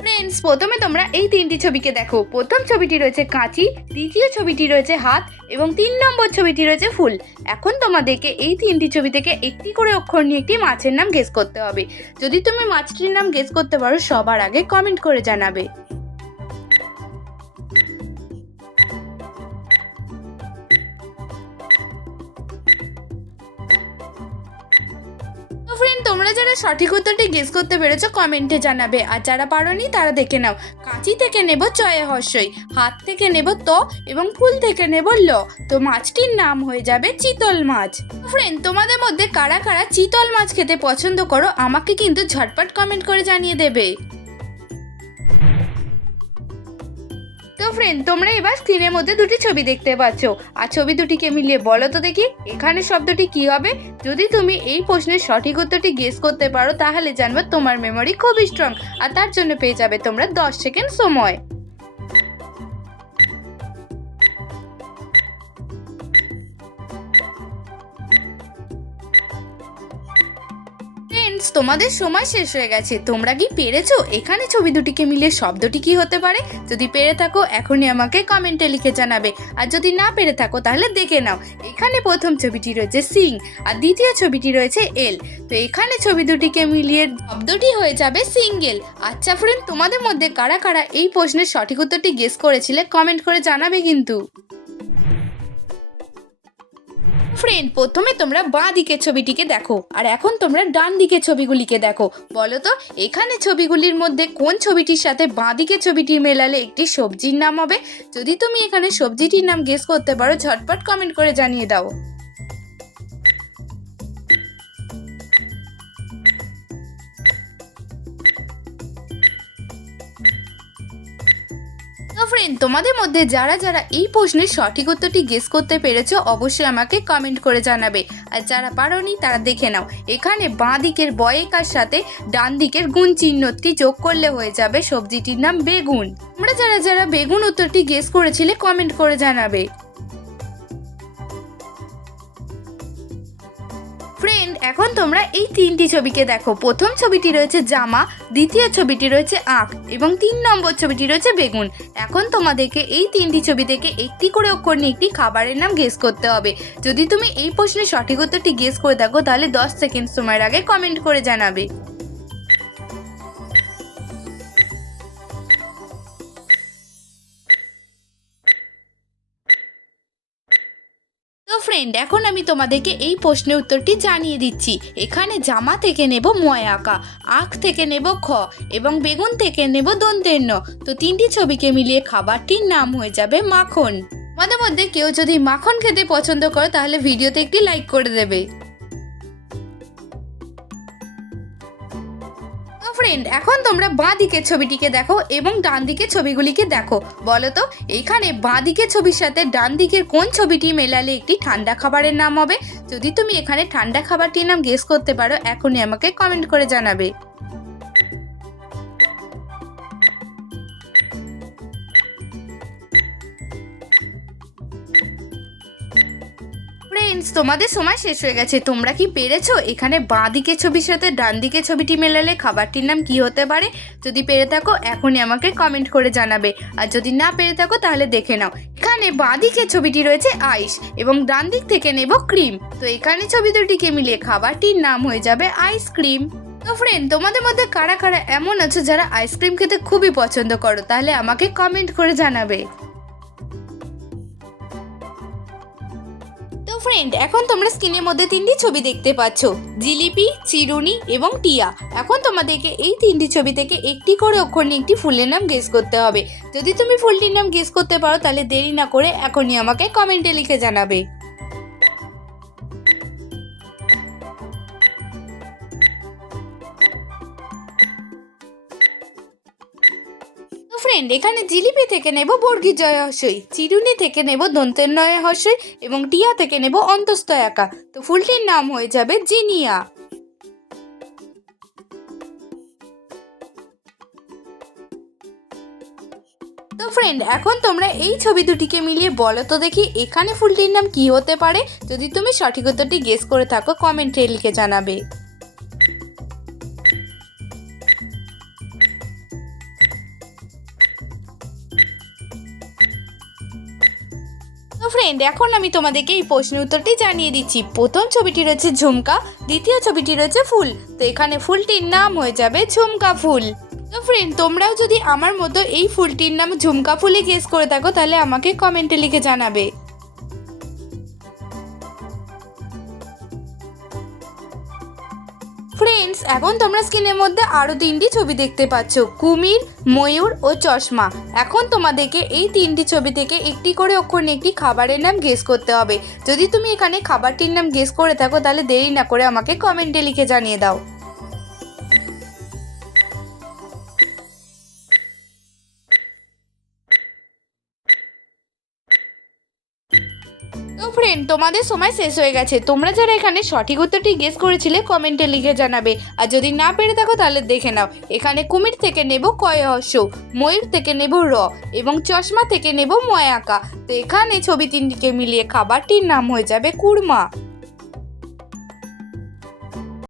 Friends, প্রথমে তোমরা এই তিনটি ছবিকে দেখো। প্রথম ছবিটি রয়েছে কাঁচি, দ্বিতীয় ছবিটি রয়েছে হাত এবং ৩ নম্বর ছবিটি রয়েছে ফুল। এখন তোমাদেরকে এই তিনটি ছবি থেকে একটি করে অক্ষর নিয়ে একটি মাছের নাম গেস করতে হবে। যদি তুমি মাছটির নাম গেস করতে পারো সবার আগে কমেন্ট করে জানাবে। ফ্রেন্ড, তোমরা যারা সঠিক উত্তরটি গেস করতে পেরেছো কমেন্টে জানাবে, আর যারা পারোনি তারা দেখে নাও। কাঁচি থেকে নেব চয়ে হর্ষই, হাত থেকে নেব ত এবং ফুল থেকে নেব ল। তো মাছটির নাম হয়ে যাবে চিতল মাছ। ফ্রেন্ড, তোমাদের মধ্যে কারা কারা চিতল মাছ খেতে পছন্দ করো আমাকে কিন্তু ঝটপট কমেন্ট করে জানিয়ে দেবে। তো ফ্রেন্ড, তোমরা এবার স্ক্রিনের মধ্যে দুটি ছবি দেখতে পাচ্ছ, আর ছবি দুটিকে মিলিয়ে বলো তো দেখি এখানে শব্দটি কি হবে। যদি তুমি এই প্রশ্নের সঠিক উত্তরটি গেস করতে পারো তাহলে জানবে তোমার মেমোরি খুবই স্ট্রং, আর তার জন্য পেয়ে যাবে তোমরা 10 সেকেন্ড সময়। ফ্রেন্ডস, তোমাদের সময় শেষ হয়ে গেছে। তোমরা কি পেরেছো এখানে ছবি দুটিকে মিলিয়ে শব্দটি কি হতে পারে? যদি পেরে থাকো এখনই আমাকে কমেন্টে লিখে জানাবে, আর যদি না পেরে থাকো তাহলে দেখে নাও। এখানে প্রথম ছবিটি রয়েছে সিং আর দ্বিতীয় ছবিটি রয়েছে এল। তো এখানে ছবি দুটিকে মিলিয়ে শব্দটি হয়ে যাবে সিঙ্গেল। আচ্ছা ফ্রেন্ড, তোমাদের মধ্যে কারা কারা এই প্রশ্নের সঠিক উত্তরটি গেস করেছিলে কমেন্ট করে জানাবে কিন্তু। ফ্রেন্ড, প্রথমে তোমরা বাঁ দিকের ছবিটিকে দেখো, আর এখন তোমরা ডান দিকের ছবিগুলিকে দেখো। বলো তো এখানে ছবিগুলির মধ্যে কোন ছবিটির সাথে বাঁ দিকের ছবিটি মেলালে একটি সবজির নাম হবে? যদি তুমি এখানে সবজিটির নাম গেস করতে পারো ঝটপট কমেন্ট করে জানিয়ে দাও। তো ফ্রেন্ড, তোমাদের মধ্যে যারা যারা এই প্রশ্নের সঠিক উত্তরটি গেস করতে পেরেছো অবশ্যই আমাকে কমেন্ট করে জানাবে, আর যারা পারোনি তারা দেখে নাও। এখানে বাঁ দিকের বয়েকার সাথে ডান দিকের গুণ চিহ্নটি যোগ করলে হয়ে যাবে সবজিটির নাম বেগুন। তোমরা যারা যারা বেগুন উত্তরটি গেস করেছিলে কমেন্ট করে জানাবে। ফ্রেন্ড, এখন তোমরা এই তিনটি ছবিকে দেখো। প্রথম ছবিটি রয়েছে জামা, দ্বিতীয় ছবিটি রয়েছে আখ এবং ৩ নম্বর ছবিটি রয়েছে বেগুন। এখন তোমাদেরকে এই তিনটি ছবি থেকে একটি করে অক্ষর নিয়ে একটি খাবারের নাম গেস করতে হবে। যদি তুমি এই প্রশ্নের সঠিক উত্তরটি গেস করে থাকো তাহলে 10 সেকেন্ড সময়ের আগে কমেন্ট করে জানাবে। তো ফ্রেন্ড, এখন আমি তোমাদেরকে এই প্রশ্নের উত্তরটি জানিয়ে দিচ্ছি। এখানে জামা থেকে নেব ময় আঁকা, আখ থেকে নেব খ এবং বেগুন থেকে নেব দন্তের ন। তো তিনটি ছবিকে মিলিয়ে খাবারটির নাম হয়ে যাবে মাখন। আমাদের মধ্যে কেউ যদি মাখন খেতে পছন্দ করে তাহলে ভিডিওতে একটি লাইক করে দেবে। ফ্রেন্ড, এখন তোমরা বাঁ দিকের ছবিটিকে দেখো এবং ডান দিকের ছবিগুলিকে দেখো। বলো তো এইখানে বাঁ দিকের ছবির সাথে ডান দিকের কোন ছবিটি মেলালে একটি ঠান্ডা খাবারের নাম হবে? যদি তুমি এখানে ঠান্ডা খাবারটির নাম গেস করতে পারো এখনই আমাকে কমেন্ট করে জানাবে। ফ্রেন্ডস, তোমাদের সময় শেষ হয়ে গেছে। তোমরা কি পেরেছো এখানে বাঁ দিকের ছবির সাথে ডান দিকের ছবিটি মেলালে খাবারটির নাম কি হতে পারে? যদি পেরে থাকো এখনই আমাকে কমেন্ট করে জানাবে, আর যদি না পেরে থাকো তাহলে দেখে নাও। এখানে বাঁ দিকের ছবিটি রয়েছে আইস এবং ডান দিক থেকে নেব ক্রিম। তো এখানে ছবি দুটিকে মিলিয়ে খাবারটির নাম হয়ে যাবে আইসক্রিম। তো ফ্রেন্ড, তোমাদের মধ্যে কারা কারা এমন আছে যারা আইসক্রিম খেতে খুবই পছন্দ করো তাহলে আমাকে কমেন্ট করে জানাবে। তো ফ্রেন্ড, এখন তোমরা স্ক্রিনের মধ্যে তিনটি ছবি দেখতে পাচ্ছ, জিলিপি, চিরুনি এবং টিয়া। এখন তোমাদেরকে এই তিনটি ছবি থেকে একটি করে অক্ষর নিয়ে একটি ফুলের নাম গেস করতে হবে। যদি তুমি ফুলটির নাম গেস করতে পারো তাহলে দেরি না করে এখনই আমাকে কমেন্টে লিখে জানাবে। ফ্রেন্ড, এখানে জিলিপি থেকে নেব বর্গীর জয় হর্ষই, চিরুনি থেকে নেব দন্তের নয় হর্ষই এবং টিয়া থেকে নেব অন্তস্থ একা। তো ফুলটির নাম হয়ে যাবে জিনিয়া। তো ফ্রেন্ড, ফ্রেন্ড, এখন তোমরা এই ছবি দুটিকে মিলিয়ে বলো তো দেখি এখানে ফুলটির নাম কি হতে পারে। যদি তুমি সঠিক উত্তরটি গেস করে থাকো কমেন্টে লিখে জানাবে। তো ফ্রেন্ড, এখন আমি তোমাদেরকে এই প্রশ্নের উত্তরটি জানিয়ে দিচ্ছি। প্রথম ছবিটি রয়েছে ঝুমকা, দ্বিতীয় ছবিটি রয়েছে ফুল। তো এখানে ফুলটির নাম হয়ে যাবে ঝুমকা ফুল। তো ফ্রেন্ড, তোমরাও যদি আমার মতো এই ফুলটির নাম ঝুমকা ফুলই গেস করে থাকো তাহলে আমাকে কমেন্টে লিখে জানাবে। ফ্রেন্ডস, এখন তোমরা স্ক্রিনের মধ্যে আরও তিনটি ছবি দেখতে পাচ্ছ, কুমির, ময়ূর ও চশমা। এখন তোমাদেরকে এই তিনটি ছবি থেকে একটি করে অক্ষর নিয়ে একটি খাবারের নাম গেস করতে হবে। যদি তুমি এখানে খাবারটির নাম গেস করে থাকো তাহলে দেরি না করে আমাকে কমেন্টে লিখে জানিয়ে দাও। তো ফ্রেন্ড, তোমাদের সময় শেষ হয়ে গেছে। তোমরা যারা এখানে সঠিক উত্তরটি গেস করেছিলে কমেন্টে লিখে জানাবে। আর যদি না পেরে থাকো তাহলে দেখে নাও। এখানে কুমির থেকে নেব কয় হর্ষ, ময়ূর থেকে নেব র এবং চশমা থেকে নেব ময়াকা। তো এখানে ছবি তিনটিকে মিলিয়ে খাবারটির নাম হয়ে যাবে কুরমা।